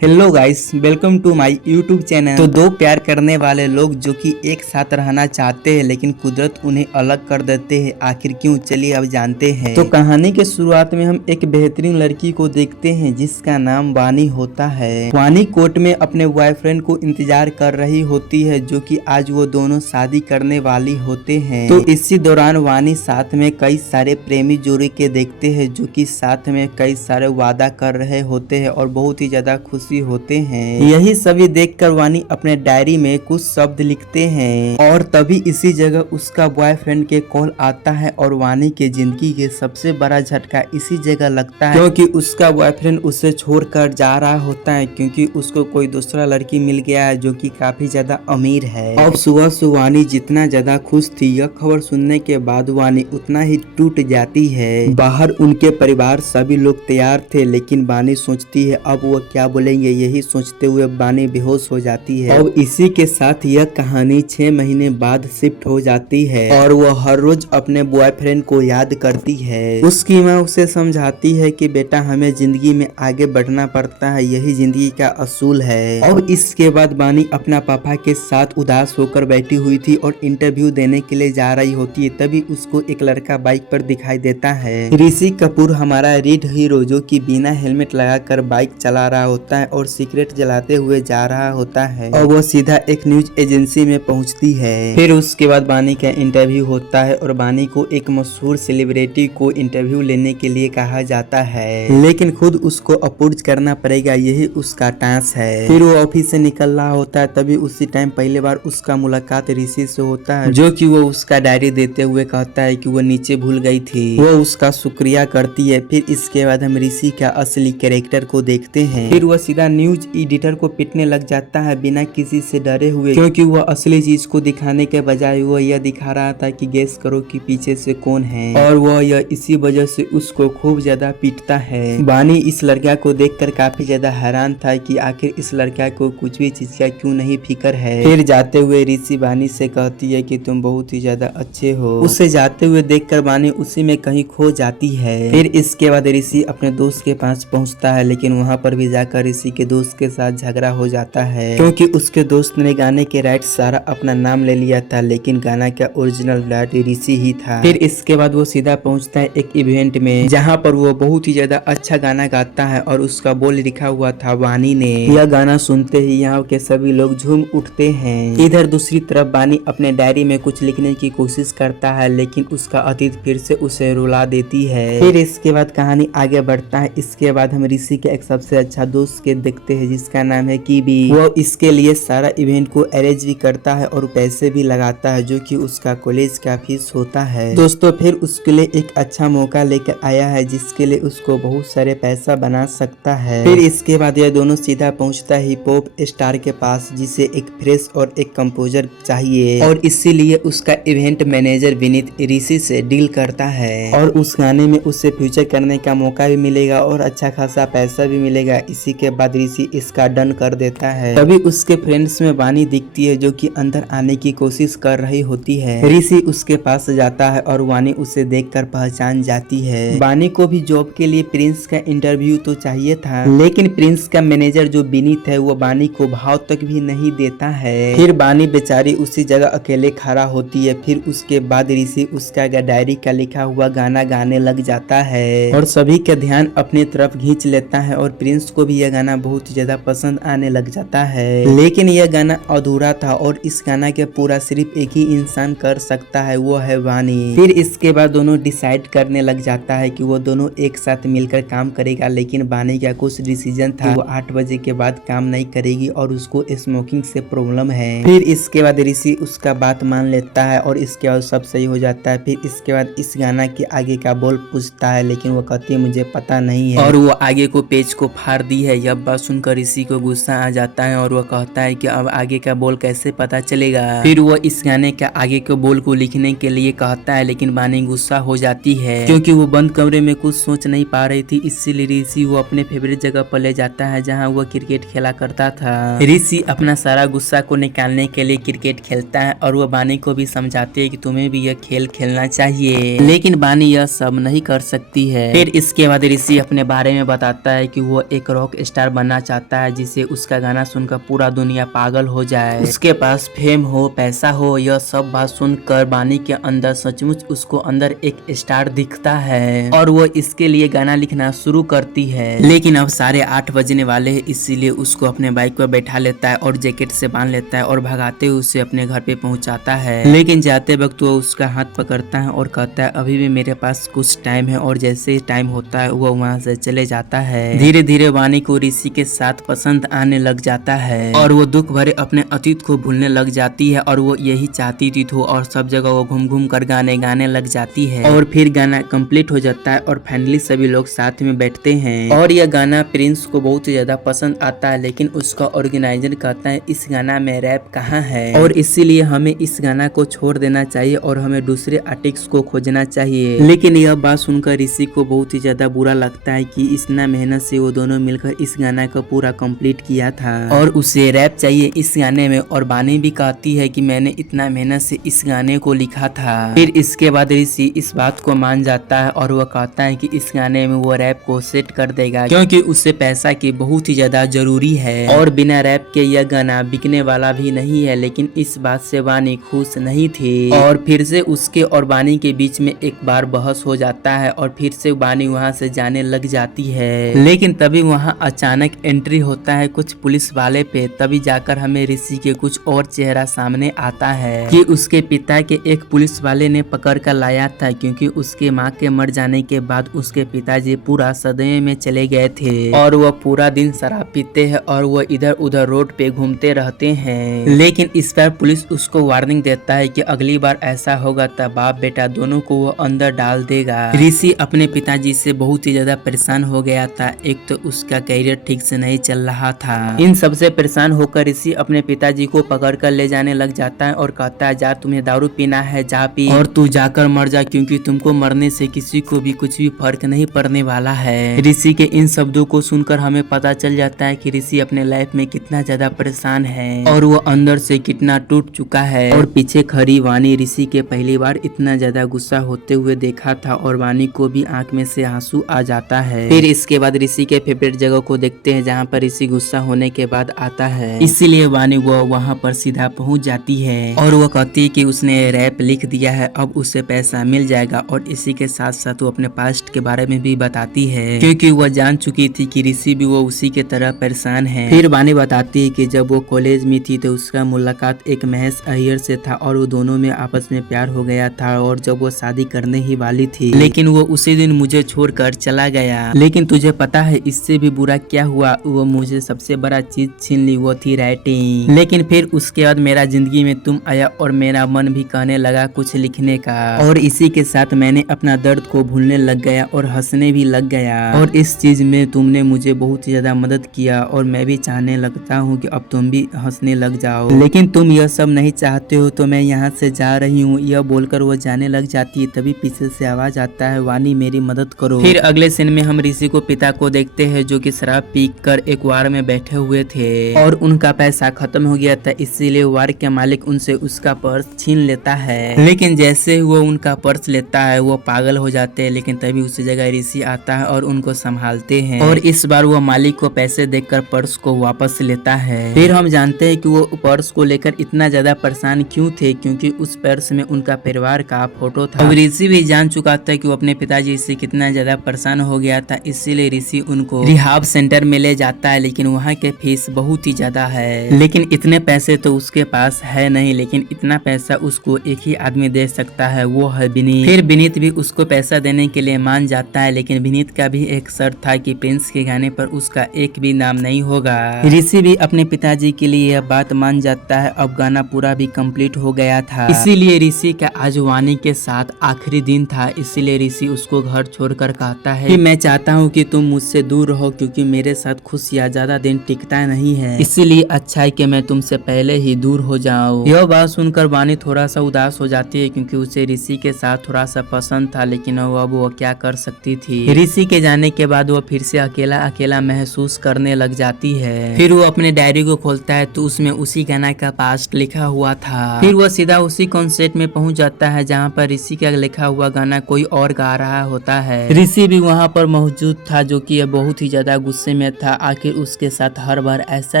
Hello guys, welcome to my YouTube channel. तो दो प्यार करने वाले लोग जो कि एक साथ रहना चाहते हैं लेकिन कुदरत उन्हें अलग कर देते हैं। आखिर क्यों, चलिए अब जानते हैं। तो कहानी के शुरुआत में हम एक बेहतरीन लड़की को देखते हैं जिसका नाम वानी होता है। वानी कोर्ट में अपने बॉयफ्रेंड को इंतजार कर रही होती है जो कि आज वो दोनों शादी करने वाली होते हैं। तो इसी दौरान वानी साथ में कई सारे प्रेमी जोड़ी के देखते हैं जो कि साथ में कई सारे वादा कर रहे होते हैं और बहुत ही ज्यादा खुश होते हैं। यही सभी देखकर वानी अपने डायरी में कुछ शब्द लिखते हैं और तभी इसी जगह उसका बॉयफ्रेंड के कॉल आता है और वानी के जिंदगी के सबसे बड़ा झटका इसी जगह लगता है क्योंकि उसका बॉयफ्रेंड उसे छोड़कर जा रहा होता है क्योंकि उसको कोई दूसरा लड़की मिल गया है जो कि काफी ज्यादा अमीर है। अब सुबह से वानी जितना ज्यादा खुश थी, यह खबर सुनने के बाद वानी उतना ही टूट जाती है। बाहर उनके परिवार सभी लोग तैयार थे लेकिन वानी सोचती है अब वो क्या बोलेंगे, यही सोचते हुए वानी बेहोश हो जाती है। अब इसी के साथ यह कहानी 6 महीने बाद शिफ्ट हो जाती है और वह हर रोज अपने बॉयफ्रेंड को याद करती है। उसकी माँ उसे समझाती है कि बेटा हमें जिंदगी में आगे बढ़ना पड़ता है, यही जिंदगी का असूल है। अब इसके बाद वानी अपना पापा के साथ उदास होकर बैठी हुई थी और इंटरव्यू देने के लिए जा रही होती है। तभी उसको एक लड़का बाइक पर दिखाई देता है। ऋषि कपूर, हमारा रीड हीरो, जो कि बिना हेलमेट लगाकर बाइक चला रहा होता है और सिगरेट जलाते हुए जा रहा होता है और वो सीधा एक न्यूज एजेंसी में पहुंचती है। फिर उसके बाद वानी का इंटरव्यू होता है और वानी को एक मशहूर सेलिब्रिटी को इंटरव्यू लेने के लिए कहा जाता है लेकिन खुद उसको अप्रोच करना पड़ेगा, यही उसका टास्क है। फिर वो ऑफिस से निकल रहा होता है तभी उसी टाइम पहली बार उसका मुलाकात ऋषि से होता है जो कि वो उसका डायरी देते हुए कहता है कि वो नीचे भूल गई थी। वो उसका शुक्रिया करती है। फिर इसके बाद हम ऋषि का असली कैरेक्टर को देखते हैं। फिर वो सीधा न्यूज एडिटर को पिटने लग जाता है बिना किसी से डरे हुए क्योंकि वह असली चीज को दिखाने के बजाय वह यह दिखा रहा था कि गेस करो कि पीछे से कौन है और वह यह इसी वजह से उसको खूब ज्यादा पीटता है। वानी इस लड़का को देखकर काफी ज्यादा हैरान था कि आखिर इस लड़का को कुछ भी चीज का क्यों नहीं फिक्र है। फिर जाते हुए ऋषि वानी से कहती है कि तुम बहुत ही ज्यादा अच्छे हो। उसे जाते हुए देखकर वानी उसी में कहीं खो जाती है। फिर इसके बाद ऋषि अपने दोस्त के पास पहुंचता है लेकिन वहां पर भी जाकर ऋषि के दोस्त के साथ झगड़ा हो जाता है क्योंकि उसके दोस्त ने गाने के राइट सारा अपना नाम ले लिया था लेकिन गाना का ओरिजिनल राइट ऋषि ही था। फिर इसके बाद वो सीधा पहुंचता है एक इवेंट में जहां पर वो बहुत ही ज्यादा अच्छा गाना गाता है और उसका बोल लिखा हुआ था वानी ने। यह गाना सुनते ही यहाँ के सभी लोग झूम उठते हैं। इधर दूसरी तरफ वानी अपने डायरी में कुछ लिखने की कोशिश करता है लेकिन उसका अतीत फिर से उसे रुला देती है। फिर इसके बाद कहानी आगे बढ़ता है। इसके बाद हम ऋषि के एक सबसे अच्छा दोस्त के देखते हैं जिसका नाम है कीबी। वो इसके लिए सारा इवेंट को अरेंज भी करता है और पैसे भी लगाता है जो कि उसका कॉलेज का फीस होता है। दोस्तों फिर उसके लिए एक अच्छा मौका लेकर आया है जिसके लिए उसको बहुत सारे पैसा बना सकता है। फिर इसके बाद यह दोनों सीधा पहुंचता है पॉप स्टार के पास जिसे एक फ्रेश और एक कंपोजर चाहिए और इसीलिए उसका इवेंट मैनेजर विनीत ऋषि से डील करता है और उस गाने में उसे फ्यूचर करने का मौका भी मिलेगा और अच्छा खासा पैसा भी मिलेगा। इसी के बाद ऋषि इसका डन कर देता है। तभी उसके फ्रेंड्स में वानी दिखती है जो कि अंदर आने की कोशिश कर रही होती है। ऋषि उसके पास जाता है और वानी उसे देखकर पहचान जाती है। वानी को भी जॉब के लिए प्रिंस का इंटरव्यू तो चाहिए था लेकिन प्रिंस का मैनेजर जो विनीत है वो वानी को भाव तक भी नहीं देता है। फिर वानी बेचारी उसी जगह अकेले खड़ा होती है। फिर उसके बाद ऋषि उसका डायरी का लिखा हुआ गाना गाने लग जाता है और सभी का ध्यान अपनी तरफ खींच लेता है और प्रिंस को भी यह गाना बहुत ज्यादा पसंद आने लग जाता है। लेकिन यह गाना अधूरा था और इस गाना के पूरा सिर्फ एक ही इंसान कर सकता है, वो है वानी। फिर इसके बाद दोनों डिसाइड करने लग जाता है कि वो दोनों एक साथ मिलकर काम करेगा लेकिन वानी का कुछ डिसीजन था, वो 8 बजे के बाद काम नहीं करेगी और उसको स्मोकिंग से प्रॉब्लम है। फिर इसके बाद ऋषि उसका बात मान लेता है और इसके बाद सब सही हो जाता है। फिर इसके बाद इस गाना के आगे का बोल पूछता है लेकिन वो कहती है मुझे पता नहीं है और वो आगे को पेज को फाड़ दी है। यह बात सुनकर ऋषि को गुस्सा आ जाता है और वो कहता है कि अब आगे का बोल कैसे पता चलेगा। फिर वो इस गाने का आगे के बोल को लिखने के लिए कहता है लेकिन वानी गुस्सा हो जाती है क्योंकि वो बंद कमरे में कुछ सोच नहीं पा रही थी। इसीलिए ऋषि वो अपने फेवरेट जगह पर ले जाता है जहाँ वो क्रिकेट खेला करता था। ऋषि अपना सारा गुस्सा को निकालने के लिए क्रिकेट खेलता है और वो वानी को भी समझाती है कि तुम्हें भी यह खेल खेलना चाहिए लेकिन वानी यह सब नहीं कर सकती है। फिर इसके बाद ऋषि अपने बारे में बताता है कि वो एक रॉक स्टार स्टार बनना चाहता है जिसे उसका गाना सुनकर पूरा दुनिया पागल हो जाए। उसके पास फेम हो, पैसा हो, यह सब बात सुनकर बानी के अंदर सचमुच उसको अंदर एक स्टार दिखता है और वो इसके लिए गाना लिखना शुरू करती है। लेकिन अब 8:30 बजने वाले हैं, इसीलिए उसको अपने बाइक पर बैठा लेता है और जैकेट से बांध लेता है और भगाते हुए उसे अपने घर पे पहुंचाता है। लेकिन जाते वक्त वो उसका हाथ पकड़ता है और कहता है अभी भी मेरे पास कुछ टाइम है, और जैसे ही टाइम होता है वो वहाँ से चले जाता है। धीरे धीरे वानी को ऋषि के साथ पसंद आने लग जाता है और वो दुख भरे अपने अतीत को भूलने लग जाती है और वो यही चाहती थी तो, और सब जगह वो घूम घूम कर गाने लग जाती है। और फिर गाना कंप्लीट हो जाता है और फाइनली सभी लोग साथ में बैठते हैं और यह गाना प्रिंस को बहुत ही ज्यादा पसंद आता है। लेकिन उसका ऑर्गेनाइजर कहता है इस गाना में रैप कहाँ है और इसीलिए हमें इस गाना को छोड़ देना चाहिए और हमें दूसरे आर्टिस्ट को खोजना चाहिए। लेकिन यह बात सुनकर ऋषि को बहुत ही ज्यादा बुरा लगता है कि इतना मेहनत से वो दोनों मिलकर इस गाना को पूरा कंप्लीट किया था और उसे रैप चाहिए इस गाने में। और बानी भी कहती है कि मैंने इतना मेहनत से इस गाने को लिखा था। फिर इसके बाद ऋषि इस बात को मान जाता है और वह कहता है कि इस गाने में वो रैप को सेट कर देगा क्योंकि उसे पैसा की बहुत ही ज्यादा जरूरी है और बिना रैप के यह गाना बिकने वाला भी नहीं है। लेकिन इस बात से बानी खुश नहीं थी और फिर से उसके और बानी के बीच में एक बार बहस हो जाता है और फिर से बानी वहाँ से जाने लग जाती है। लेकिन तभी वहाँ अचानक एंट्री होता है कुछ पुलिस वाले पे। तभी जाकर हमें ऋषि के कुछ और चेहरा सामने आता है कि उसके पिता के एक पुलिस वाले ने पकड़ कर लाया था क्योंकि उसके माँ के मर जाने के बाद उसके पिताजी पूरा सदमे में चले गए थे और वह पूरा दिन शराब पीते हैं और वह इधर उधर रोड पे घूमते रहते हैं। लेकिन इस पर पुलिस उसको वार्निंग देता है कि अगली बार ऐसा होगा तब बाप बेटा दोनों को वो अंदर डाल देगा। ऋषि अपने पिताजी से बहुत ही ज्यादा परेशान हो गया था। एक तो उसका करियर ठीक से नहीं चल रहा था। इन सबसे परेशान होकर ऋषि अपने पिताजी को पकड़ कर ले जाने लग जाता है और कहता है जा तुम्हें दारू पीना है जा पी और तू जाकर मर जा क्योंकि तुमको मरने से किसी को भी कुछ भी फर्क नहीं पड़ने वाला है। ऋषि के इन शब्दों को सुनकर हमें पता चल जाता है कि ऋषि अपने लाइफ में कितना ज्यादा परेशान है और वो अंदर से कितना टूट चुका है। और पीछे खड़ी वानी ऋषि के पहली बार इतना ज्यादा गुस्सा होते हुए देखा था और वानी को भी आंख में से आंसू आ जाता है। फिर इसके बाद ऋषि के फेवरेट जगह को देखते हैं जहाँ पर ऋषि गुस्सा होने के बाद आता है, इसीलिए वानी वो वहाँ पर सीधा पहुँच जाती है और वो कहती है कि उसने रैप लिख दिया है, अब उसे पैसा मिल जाएगा। और इसी के साथ साथ वो अपने पास्ट के बारे में भी बताती है क्योंकि वह जान चुकी थी कि ऋषि भी वो उसी के तरह परेशान है। फिर वानी बताती है कि जब वो कॉलेज में थी तो उसका मुलाकात एक महेश अय्यर से था और वो दोनों में आपस में प्यार हो गया था और जब वो शादी करने ही वाली थी लेकिन वो उसी दिन मुझे छोड़कर चला गया। लेकिन तुझे पता है इससे भी बुरा क्या हुआ, वो मुझे सबसे बड़ा चीज छीन ली, वो थी राइटिंग। लेकिन फिर उसके बाद मेरा जिंदगी में तुम आया और मेरा मन भी कहने लगा कुछ लिखने का और इसी के साथ मैंने अपना दर्द को भूलने लग गया और हंसने भी लग गया और इस चीज में तुमने मुझे बहुत ही ज्यादा मदद किया और मैं भी चाहने लगता हूँ कि अब तुम भी हंसने लग जाओ। लेकिन तुम यह सब नहीं चाहते हो तो मैं यहाँ से जा रही हूँ। यह बोलकर वो जाने लग जाती है। तभी पीछे से आवाज आता है वानी मेरी मदद करो। फिर अगले सीन में हम ऋषि को पिता को देखते हैं जो कि शराब पी कर एक वार में बैठे हुए थे और उनका पैसा खत्म हो गया था, इसीलिए वार के मालिक उनसे उसका पर्स छीन लेता है। लेकिन जैसे वो उनका पर्स लेता है वो पागल हो जाते हैं। लेकिन तभी उसी जगह ऋषि आता है और उनको संभालते हैं और इस बार वो मालिक को पैसे देकर पर्स को वापस लेता है। फिर हम जानते हैं कि वो पर्स को लेकर इतना ज्यादा परेशान क्यों थे, क्योंकि उस पर्स में उनका परिवार का फोटो था। अब ऋषि भी जान चुका था कि वो अपने पिताजी से कितना ज्यादा परेशान हो गया था, इसीलिए ऋषि उनको रिहाब सेंटर में ले जाता है। लेकिन वहाँ के फीस बहुत ही ज्यादा है, लेकिन इतने पैसे तो उसके पास है नहीं। लेकिन इतना पैसा उसको एक ही आदमी दे सकता है, वो है विनीत। फिर विनीत भी उसको पैसा देने के लिए मान जाता है। लेकिन विनीत का भी एक शर्त था कि प्रिंस के गाने पर उसका एक भी नाम नहीं होगा। ऋषि भी अपने पिताजी के लिए यह बात मान जाता है। अब गाना पूरा भी कंप्लीट हो गया था, इसीलिए ऋषि का आज वानी के साथ आखिरी दिन था। इसीलिए ऋषि उसको घर छोड़कर कहता है कि मैं चाहता हूँ कि तुम मुझसे दूर रहो क्योंकि मेरे साथ खुशियाँ ज्यादा दिन टिकता नहीं है, इसीलिए अच्छा है कि मैं तुमसे पहले ही दूर हो जाऊँ। यह बात सुनकर वानी थोड़ा सा उदास हो जाती है क्योंकि उसे ऋषि के साथ थोड़ा सा पसंद था, लेकिन अब वो क्या कर सकती थी। ऋषि के जाने के बाद वो फिर से अकेला अकेला महसूस करने लग जाती है। फिर वो अपने डायरी को खोलता है तो उसमें उसी गाना का पास्ट लिखा हुआ था। फिर वो सीधा उसी कॉन्सर्ट में पहुंच जाता है जहाँ पर ऋषि का लिखा हुआ गाना कोई और गा रहा होता है। ऋषि भी वहाँ पर मौजूद था जो कि बहुत ही ज्यादा गुस्से में था, आखिर उसके साथ हर बार ऐसा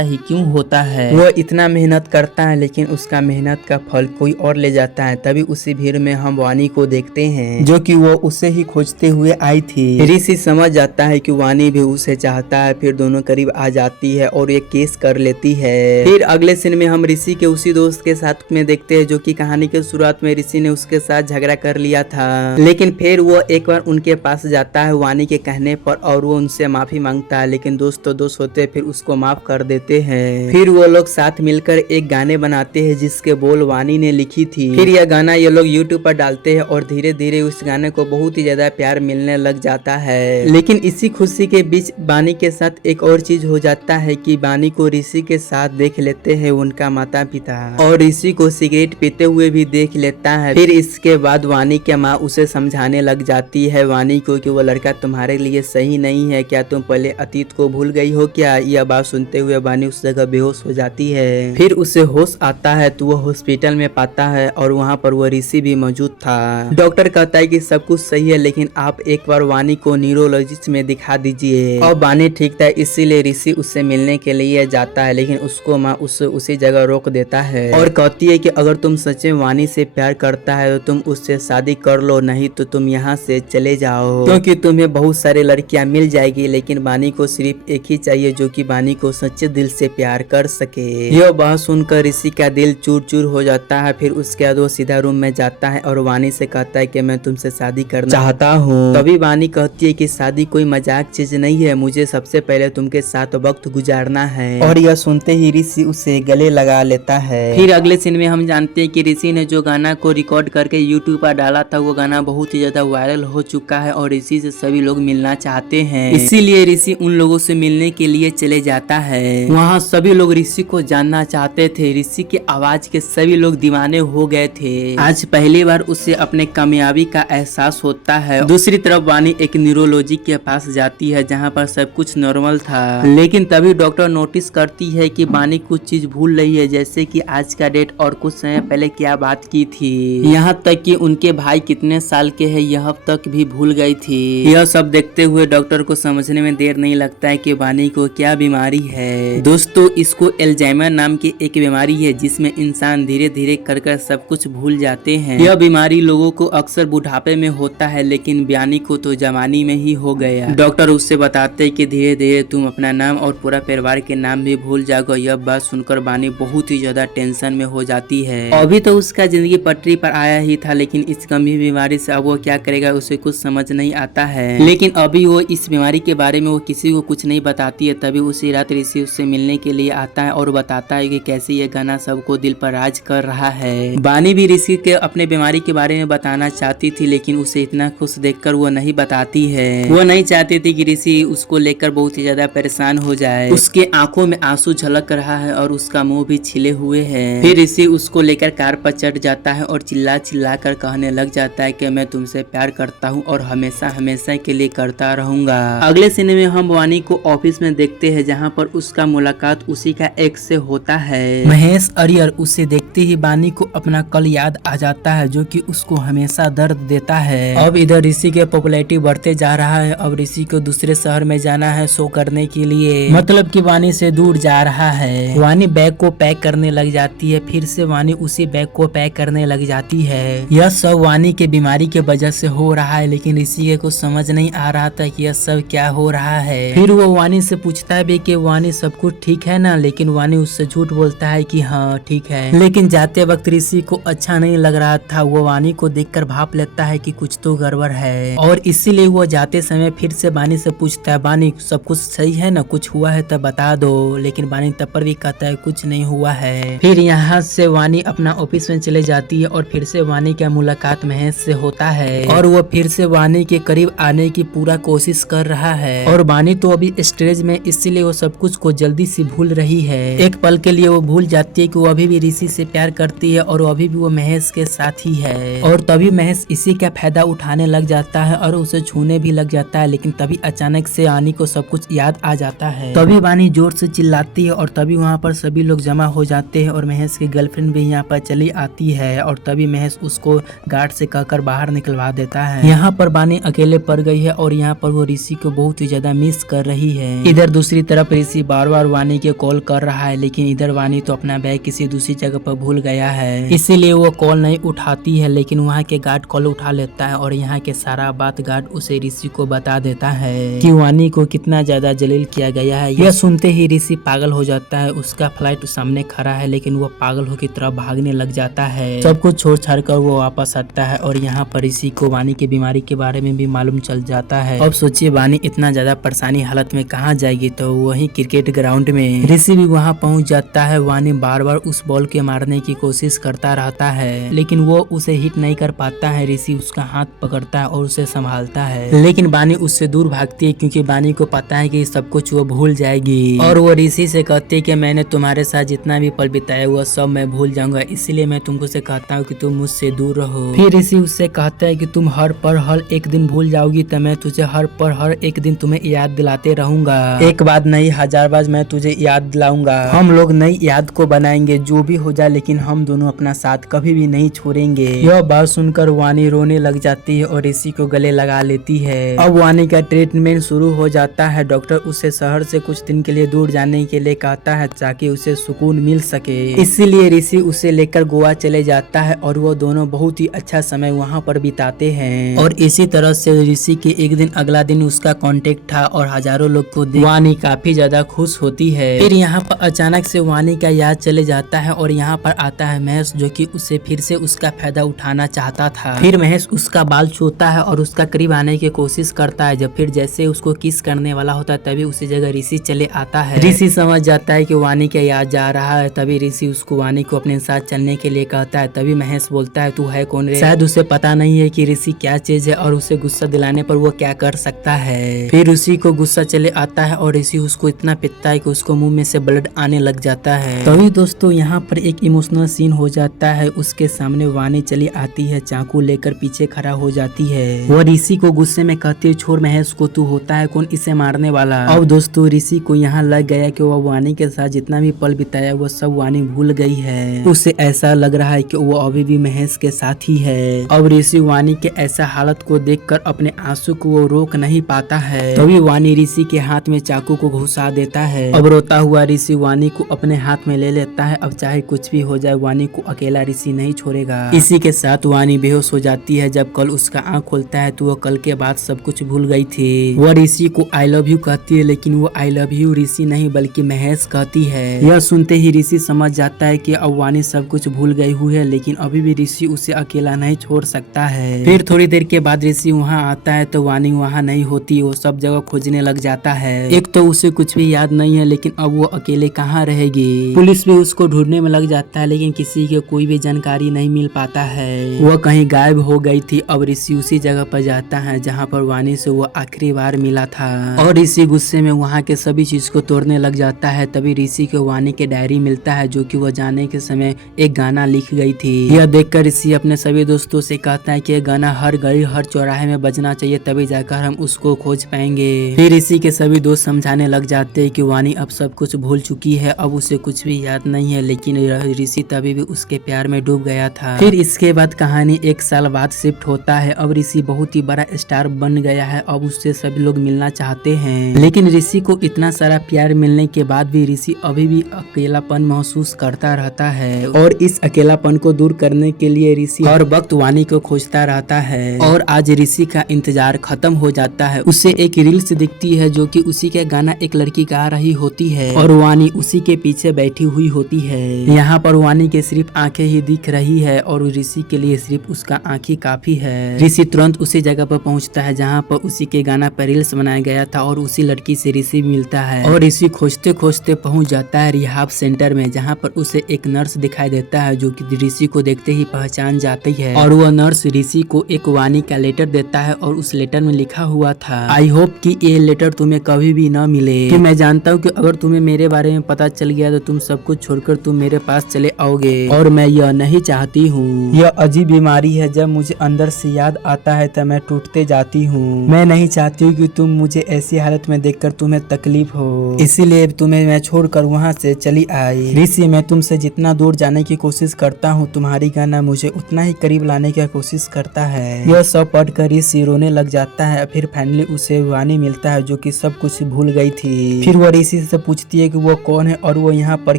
ही क्यों होता है। वो इतना मेहनत करता है लेकिन उसका मेहनत का फल कोई और ले जाता है। तभी उसी भीड़ में हम वानी को देखते हैं जो कि वो उसे ही खोजते हुए आई थी। ऋषि समझ जाता है कि वानी भी उसे चाहता है, फिर दोनों करीब आ जाती है और ये केस कर लेती है। फिर अगले सीन में हम ऋषि के उसी दोस्त के साथ में देखते हैं जो कि कहानी के शुरुआत में ऋषि ने उसके साथ झगड़ा कर लिया था, लेकिन फिर वो एक बार उनके पास जाता है वानी के कहने पर और वो उनसे माफी मांगता है, लेकिन दोस्त तो दोस्त होते फिर उसको माफ कर देते हैं। फिर वो लोग साथ मिलकर एक गाने बनाते हैं जिसके बोल वानी ने लिखी थी। फिर यह गाना ये लोग यूट्यूब पर डालते हैं और धीरे धीरे उस गाने को बहुत ही ज्यादा प्यार मिलने लग जाता है। लेकिन इसी खुशी के बीच बानी के साथ एक और चीज हो जाता है कि बानी को ऋषि के साथ देख लेते हैं उनका माता पिता, और ऋषि को सिगरेट पीते हुए भी देख लेता है। फिर इसके बाद वानी की माँ उसे समझाने लग जाती है वानी को कि वो लड़का तुम्हारे लिए सही नहीं है, क्या तुम पहले अतीत को भूल गई हो क्या। यह बात सुनते हुए वानी उस जगह बेहोश हो जाती है। फिर उसे होश आता है तो वो हॉस्पिटल में पाता है और वहाँ पर वो ऋषि भी मौजूद था। डॉक्टर कहता है कि सब कुछ सही है लेकिन आप एक बार वानी को न्यूरोलॉजिस्ट में दिखा दीजिए। और वानी ठीक था, इसीलिए ऋषि उससे मिलने के लिए जाता है, लेकिन उसको माँ उसी जगह रोक देता है और कहती है कि अगर तुम सच में वानी से प्यार करता है तो तुम उससे शादी कर लो, नहीं तो तुम यहाँ से चले जाओ, क्योंकि तुम्हें बहुत सारे लड़कियां मिल जाएगी लेकिन वानी को सिर्फ एक ही चाहिए जो कि वानी को सच्चे दिल से प्यार कर सके। यह बात सुनकर ऋषि का दिल चूर चूर हो जाता है। फिर उसके बाद वो सीधा रूम में जाता है और वानी से कहता है कि मैं तुमसे शादी करना चाहता हूँ। तभी वानी कहती है कि शादी कोई मजाक चीज नहीं है, मुझे सबसे पहले तुमके साथ वक्त गुजारना है। और यह सुनते ही ऋषि उसे गले लगा लेता है। फिर अगले सीन में हम जानते हैं कि ऋषि ने जो गाना को रिकॉर्ड करके यूट्यूब पर डाला था वो गाना बहुत ही ज्यादा वायरल हो चुका है और ऋषि से सभी लोग मिलना चाहते हैं। इसीलिए ऋषि उन लोगों से मिलने के लिए चले जाता है। वहाँ सभी लोग ऋषि को जानना चाहते थे। ऋषि की आवाज के सभी लोग दीवाने हो गए थे। आज पहली बार उसे अपने कामयाबी का एहसास होता है। दूसरी तरफ वानी एक न्यूरोलॉजी के पास जाती है जहाँ पर सब कुछ नॉर्मल था, लेकिन तभी डॉक्टर नोटिस करती है कि वानी कुछ चीज भूल रही है, जैसे कि आज का डेट और कुछ समय पहले क्या बात की थी। यहाँ तक कि उनके भाई कितने साल के हैं यह तक भी भूल गई थी। यह सब देखते हुए डॉक्टर को समझने में देर नहीं लगता है कि वानी को क्या बीमारी है। दोस्तों, इसको एल्जाइमर नाम की एक बीमारी है जिसमें इंसान धीरे धीरे कर सब कुछ भूल जाते हैं। यह बीमारी लोगों को अक्सर बुढ़ापे में होता है, लेकिन वानी को तो जवानी में ही हो गया। डॉक्टर उससे बताते हैं कि धीरे धीरे तुम अपना नाम और पूरा परिवार के नाम भी भूल जाओगे। यह बात सुनकर वानी बहुत ही ज्यादा टेंशन में हो जाती है। अभी तो उसका जिंदगी पटरी पर आया ही था, लेकिन इस गंभीर बीमारी से अब वो क्या करेगा उसे कुछ समझ नहीं आता है। लेकिन अभी वो इस बीमारी के बारे में वो किसी को कुछ नहीं बताती है। तभी उसी रात ऋषि उससे मिलने के लिए आता है और बताता है कि कैसे ये गाना सबको दिल पर राज कर रहा है। वानी भी ऋषि के अपने बीमारी के बारे में बताना चाहती थी, लेकिन उसे इतना खुश देखकर वो नहीं बताती है। वो नहीं चाहती थी कि ऋषि उसको लेकर बहुत ही ज्यादा परेशान हो जाए। उसके आंखों में आंसू झलक रहा है और उसका मुंह भी छिले हुए है। फिर ऋषि उसको लेकर कार पर चढ़ जाता है और चिल्ला चिल्ला कर कहने लग जाता है कि मैं तुमसे प्यार करता हूँ और हमेशा हमेशा के लिए करता रहूंगा। अगले सीन में हम वानी को ऑफिस में देखते हैं जहाँ पर उसका मुलाकात उसी का एक्स से होता है। महेश अय्यर उसे देखते ही वानी को अपना कल याद आ जाता है जो कि उसको हमेशा दर्द देता है। अब इधर ऋषि के पॉपुलैरिटी बढ़ते जा रहा है। अब ऋषि को दूसरे शहर में जाना है शो करने के लिए, मतलब कि वानी से दूर जा रहा है। वानी बैग को पैक करने लग जाती है। फिर से वानी उसी बैग को पैक करने लग जाती है। यह सब वानी के बीमारी के वजह से हो रहा है, लेकिन ऋषि के कुछ समझ नहीं आ रहा था कि यह सब क्या हो रहा है। फिर वो वानी से पूछता है भी कि वानी सब कुछ ठीक है ना, लेकिन वानी उससे झूठ बोलता है कि हाँ ठीक है। लेकिन जाते वक्त ऋषि को अच्छा नहीं लग रहा था। वो वानी को देखकर भाप लेता है कि कुछ तो गड़बड़ है और इसीलिए वो जाते समय फिर से वानी से पूछता है वानी सब कुछ सही है ना, कुछ हुआ है तो बता दो। लेकिन वानी तब पर भी कहता है कुछ नहीं हुआ है। फिर यहाँ से वानी अपना ऑफिस में चले जाती है और फिर से वानी का मुलाकात महेश से होता है और वो फिर से वानी के करीब आने की पूरा कोशिश कर रहा है। और वानी तो अभी स्टेज में, इसीलिए वो सब कुछ को जल्दी से भूल रही है। एक पल के लिए वो भूल जाती है कि वो अभी भी ऋषि से प्यार करती है और अभी भी वो महेश के साथ ही है। और तभी महेश इसी का फायदा उठाने लग जाता है और उसे छूने भी लग जाता है। लेकिन तभी अचानक से वानी को सब कुछ याद आ जाता है। तभी वानी जोर से चिल्लाती है और तभी वहाँ पर सभी लोग जमा हो जाते हैं और महेश की गर्लफ्रेंड भी यहाँ पर चली आती है। और तभी महेश उसको गार्ड से कहकर बाहर निकलवा देता है। यहाँ पर वानी अकेले पड़ गई है और यहाँ पर वो ऋषि को बहुत ही ज्यादा मिस कर रही है। इधर दूसरी तरफ ऋषि बार बार वानी के कॉल कर रहा है, लेकिन इधर वानी तो अपना बैग किसी दूसरी जगह पर भूल गया है, इसीलिए वो कॉल नहीं उठाती है। लेकिन वहाँ के गार्ड कॉल उठा लेता है और यहाँ के सारा बात गार्ड उसे ऋषि को बता देता है कि वानी को कितना ज्यादा जलील किया गया है। यह सुनते ही ऋषि पागल हो जाता है। उसका फ्लाइट सामने खड़ा है, लेकिन वो पागल हो की तरफ भागने लग जाता है। सब कुछ छोड़ छाड़ कर वो वापस आता है और यहाँ पर ऋषि को वानी की बीमारी के बारे में भी मालूम चल जाता है। अब सोचिए वानी इतना ज्यादा परेशानी हालत में कहाँ जाएगी, तो वही क्रिकेट ग्राउंड में ऋषि भी वहाँ पहुँच जाता है। वानी बार बार उस बॉल के मारने की कोशिश करता रहता है, लेकिन वो उसे हिट नहीं कर पाता है। ऋषि उसका हाथ पकड़ता है और उसे संभालता है, लेकिन वानी उससे दूर भागती है क्योंकि वानी को पता है कि सब कुछ वो भूल जाएगी। और वो ऋषि से कहती है कि मैंने तुम्हारे साथ जितना भी पल बिताया हुआ सब मैं भूल जाऊंगा, इसलिए मैं तुमको से कहता हूँ कि तुम मुझसे दूर रहो। फिर ऋषि उससे कहता है कि तुम हर पर हर एक दिन भूल जाओगी, तो मैं तुझे हर पर हर एक दिन तुम्हें याद दिलाते रहूंगा। एक बार नहीं 1000 बार मैं तुझे याद दिलाऊंगा। हम लोग नई याद को बनाएंगे जो भी हो जाए, लेकिन हम दोनों अपना साथ कभी भी नहीं छोड़ेंगे। यह बात सुनकर वानी रोने लग जाती है और ऋषि को गले लगा लेती है। अब वानी का ट्रीटमेंट शुरू हो जाता है। डॉक्टर उसे शहर से कुछ दिन के लिए दूर जाने के लिए कहता है ताकि उसे सुकून मिल सके। इसीलिए ऋषि उसे लेकर गोवा चले जाता है और वो दोनों बहुत ही अच्छा समय वहाँ पर बिताते हैं। और इसी तरह से ऋषि के एक दिन अगला दिन उसका कांटेक्ट था और हजारों लोग को देख वानी काफी ज्यादा खुश होती है। फिर यहाँ पर अचानक से वानी का याद चले जाता है और यहाँ पर आता है महेश, जो कि उसे फिर से उसका फायदा उठाना चाहता था। फिर महेश उसका बाल छूता है और उसका करीब आने की कोशिश करता है। जब फिर जैसे उसको किस करने वाला होता है तभी उसी जगह ऋषि चले आता है। ऋषि समझ जाता है कि वानी का याद जा रहा है, तभी ऋषि उसको वानी को अपने साथ चलने के लिए कहता है। तभी महेश बोलता है तू है कौन रे? शायद उसे पता नहीं है कि ऋषि क्या चीज है और उसे गुस्सा दिलाने पर वो क्या कर सकता है। फिर ऋषि को गुस्सा चले आता है और ऋषि उसको इतना पिटता है कि उसको मुंह में से ब्लड आने लग जाता है। तभी दोस्तों यहाँ पर एक इमोशनल सीन हो जाता है। उसके सामने वानी चली आती है, चाकू लेकर पीछे खड़ा हो जाती है। वो ऋषि को गुस्से में कहती है छोड़ महेश को, तू होता है कौन इसे मारने वाला। अब दोस्तों ऋषि को यहाँ लग गया कि वो वानी के साथ जितना भी पल बिताया वो सब वानी भूल गई है। उसे ऐसा लग रहा है कि वो अभी भी महेश के साथ ही है। अब ऋषि वानी के ऐसा हालत को देखकर अपने आंसू को वो रोक नहीं पाता है। तभी वानी ऋषि के हाथ में चाकू को घुसा देता है। अब रोता हुआ ऋषि वानी को अपने हाथ में ले लेता है। अब चाहे कुछ भी हो जाए वानी को अकेला ऋषि नहीं छोड़ेगा। इसी के साथ वानी बेहोश हो जाती है। जब कल उसका आँख खुलता है तो वो कल के बाद सब कुछ भूल गई थी। वो ऋषि को आई लव यू कहती है, लेकिन वो आई लव यू ऋषि नहीं बल्कि महेश कहती है। यह सुनते ही ऋषि समझ जाता है कि अब वानी सब कुछ भूल गई हुई है, लेकिन अभी भी ऋषि उसे अकेला नहीं छोड़ सकता है। फिर थोड़ी देर के बाद ऋषि वहाँ आता है तो वानी वहाँ नहीं होती। वो सब जगह खोजने लग जाता है। एक तो उसे कुछ भी याद नहीं है, लेकिन अब वो अकेले कहाँ रहेगी। पुलिस भी उसको ढूंढने में लग जाता है, लेकिन किसी के कोई भी जानकारी नहीं मिल पाता है। वो कहीं गायब हो गई थी। अब ऋषि उसी जगह पर जाता है जहाँ पर वानी से वो आखिरी बार मिला था और ऋषि गुस्से में वहाँ के सभी चीज को तोड़ने लग जाता है। तभी ऋषि को वानी के डायरी मिलता है जो कि वो जाने के समय एक गाना लिख गई थी। यह देखकर ऋषि अपने सभी दोस्तों से कहता है कि यह गाना हर गली हर चौराहे में बजना चाहिए, तभी जाकर हम उसको खोज पाएंगे। फिर ऋषि के सभी दोस्त समझाने लग जाते हैं कि वानी अब सब कुछ भूल चुकी है, अब उसे कुछ भी याद नहीं है, लेकिन ऋषि तभी भी उसके प्यार में डूब गया था। फिर इसके बाद कहानी 1 साल बाद शिफ्ट होता है। अब ऋषि बहुत ही बड़ा स्टार बन गया है। अब उससे सभी लोग मिलना चाहते हैं, लेकिन ऋषि को इतना सारा प्यार मिलने के बाद भी ऋषि अभी भी अकेलापन महसूस करता रहता है। और इस अकेलापन को दूर करने के लिए ऋषि हर वक्त वानी को खोजता रहता है। और आज ऋषि का इंतजार खत्म हो जाता है। उसे एक रील्स दिखती है जो कि उसी के गाना एक लड़की गा रही होती है और वानी उसी के पीछे बैठी हुई होती है। यहाँ पर वानी के सिर्फ आंखें ही दिख रही है और ऋषि के लिए सिर्फ उसका आंख ही काफी है। ऋषि तुरंत उसी जगह पर पहुँचता है जहाँ पर उसी के गाना पर रील्स बनाया गया था और उसी लड़की से ऋषि मिलता है। और ऋषि खोजते खोजते पहुँच जाता है रिहाब सेंटर में, जहाँ पर उसे एक नर्स दिखाई देता है जो कि ऋषि को देखते ही पहचान जाती है। और वह नर्स ऋषि को एक वानी का लेटर देता है और उस लेटर में लिखा हुआ था आई होप कि ये लेटर तुम्हें कभी भी न मिले, कि मैं जानता हूँ कि अगर तुम्हें मेरे बारे में पता चल गया तो तुम सब कुछ छोड़कर तुम मेरे पास चले आओगे और मैं यह नहीं चाहती हूँ। यह अजीब बीमारी है, जब मुझे अंदर से याद आता है तो मैं टूटते जाती हूँ। मैं नहीं चाहती हूँ कि तुम मुझे ऐसी हालत में देखकर तुम्हें तकलीफ हो, इसीलिए तुम्हें मैं छोड़कर वहाँ से चली आई। ऋषि मैं तुमसे जितना दूर जाने की कोशिश करता हूँ तुम्हारी गाना मुझे उतना ही करीब लाने की कोशिश करता है। यह सब पढ़कर ऋषि रोने लग जाता है। फिर फाइनली उसे वानी मिलता है जो कि सब कुछ भूल गई थी। फिर वो ऋषि से पूछती है कि वो कौन है और वो यहाँ पर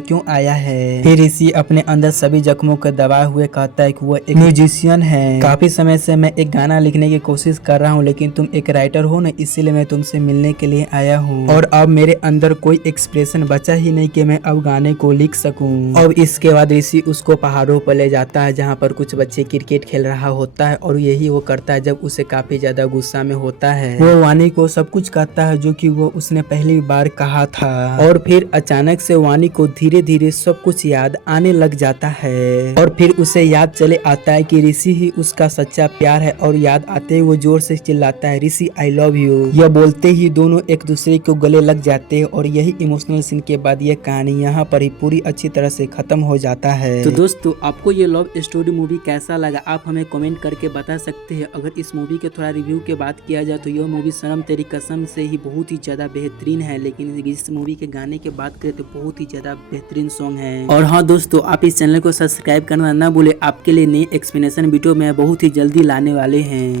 क्यों आया है। फिर ऋषि अपने अंदर सभी जख्मों को दबाए हुए कहता है कि वो एक म्यूजिशियन है। काफी समय से मैं एक गाना लिखने की कोशिश कर रहा हूँ, लेकिन तुम एक राइटर हो ना, इसीलिए मैं तुमसे मिलने के लिए आया हूँ। और अब मेरे अंदर कोई एक्सप्रेशन बचा ही नहीं कि मैं अब गाने को लिख सकूं। अब इसके बाद ऋषि उसको पहाड़ों पर ले जाता है जहाँ पर कुछ बच्चे क्रिकेट खेल रहा होता है, और यही वो करता है जब उसे काफी ज्यादा गुस्सा में होता है। वो वानी को सब कुछ कहता है जो कि वो उसने पहली बार कहा था। और फिर अचानक से वानी को धीरे धीरे सब कुछ याद आने लग जाता है, और फिर उसे याद चले आता है कि ऋषि ही उसका सच्चा प्यार है। और याद आते ही वो जोर से चिल्लाता है, ऋषि आई लव यू। यह बोलते ही दोनों एक दूसरे को गले लग जाते हैं, और यही इमोशनल सीन के बाद ये कहानी यहाँ पर ही पूरी अच्छी तरह से खत्म हो जाता है। तो दोस्तों, आपको ये लव स्टोरी मूवी कैसा लगा आप हमें कमेंट करके बता सकते हैं। अगर इस मूवी के थोड़ा रिव्यू के बात किया जाए तो यह मूवी सनम तेरी कसम से ही बहुत ही ज्यादा बेहतरीन है, लेकिन इस मूवी के गाने की बात करें तो बहुत ही ज्यादा बेहतरीन सॉन्ग है। और हाँ दोस्तों, आप इस चैनल को सब्सक्राइब करना ना भूले, आपके लिए नई एक्सप्लेनेशन वीडियो में बहुत ही जल्दी लाने वाले हैं।